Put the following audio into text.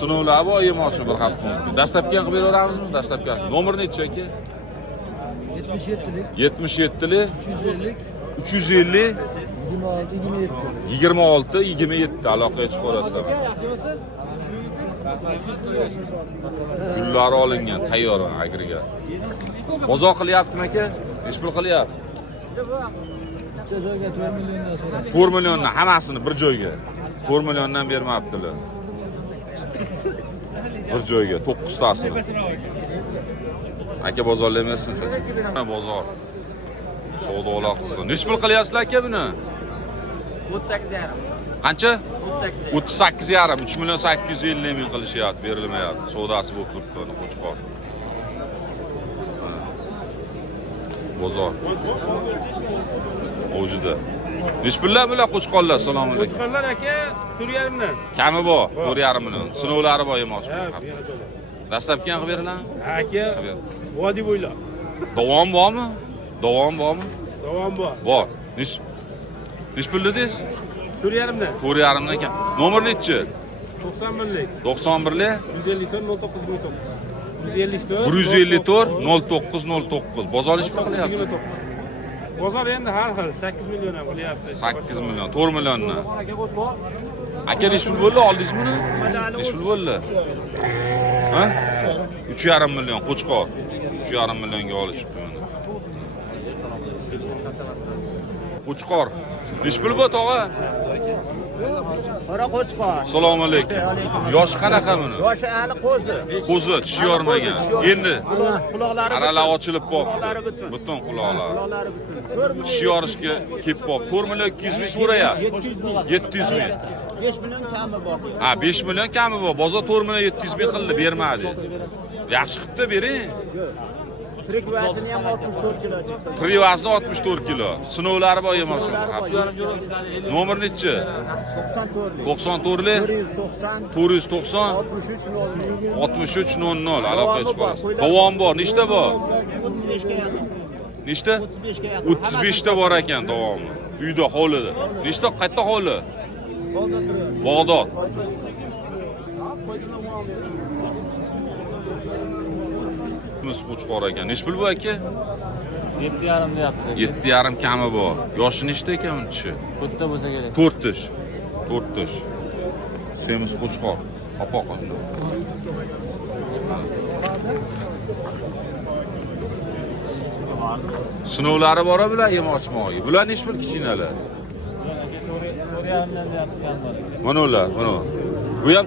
Sinovlar bor, yem olishni bir hafta mumkin. Dastlabki qilib beraveramizmi? Dastlabki. Nomer nechi aka? 77'lik, 77lik 350'lik, 350 26, 27. 26 27 aloqaga chiqaverasizlar. Pullari olingan, tayyor agriga. Bozor qilyaptimi aka? Nech pul qilyapti? Bitta joyga 4 milliondan so'radi. 4 milliondan hammasini bir joyga. 4 milliondan bermabdilar. Bir joyga 9 tasini. Aka bozorlamaysan cho'cha. Mana bozor. Savdo aloqasi. Nech pul qilyapsizlar aka buni? 38,5. Qancha? 38,5. 3 million 850 ming qilishyapti, berilmayapti. Savdosi bo'lib turibdi, Qo'chqor. Bozor. O'jida. Nech pullar bular Qo'chqorlar? Assalomu alaykum. Qo'chqorlar aka 4,5 dan. Kami bor, 4,5 million. Sinovlari bor yemoqchi. Dastlabki qilib beriladimi? Aka vodiy bo'ylab. Davom bormi? Davom bormi? Davom bor. Bor. Nech pul dedingiz? 4,5 dan. 4,5 dan ekan. Nomer nechi? 91lik. 91lik 154 0909. 154 0909. Bozor ish qilyapti. 29. Bozor endi har xil 8 million ham bo'lyapti. 8 million, 4 milliondan. Aka nech pul bo'ldi? Oldingizmi buni? Nech pul bo'ldi? Ha? 3,5 million Qo'chqor. 3,5 millionga olishibdi buni. Qo'chqor. Nech pul bu tog'a? Qora Qo'chqor. Assalomu alaykum. Yosh qanaqa buni? Yoshi hali qo'zi. Qo'zi tishi yormagan. Endi Quloqlari aralar ochilib qoldi. Quloqlari butun. Butun quloqlar. Quloqlari butun. Tishi yorishga kelib qoldi. 4 million 200 ming so'rayapti. 700 ming. 5 million kami bor. Ha, 5 million kami bor. Bozor 4 million 700 ming qildi, bermadi. Yaxshi qilibdi, bering. Tirik vasini ham 64 kilo chiqdi. Krivasini 64 kilo. Sinovlari bor yemoqchi. Nomer nechi? 94lik. 94lik 490 490 63 00. 6300 aloqaga chiqasiz. Davom bor. Nechta bor? 35 ga yaqin. Nechta? 35 ga yaqin. 35 ta bor ekan davomi. Uyda hovlida. Nechta qayerda hovli? Qolda turadi. Bag'dod. Qo'chqor ekan. Nech pul bu aka? 7,5 deyapti. 7,5 kami bor. Yoshi nechta ekan uni tishi? Bitta bo'lsa kerak. 4 tish. 4 tish. Semiz Qo'chqor. Opoq. Sinovlari bor bular yemoqchimoqi. Bular nech pul kichinalar? 4,5 dan deyapti. Mana ular, mana. Bu ham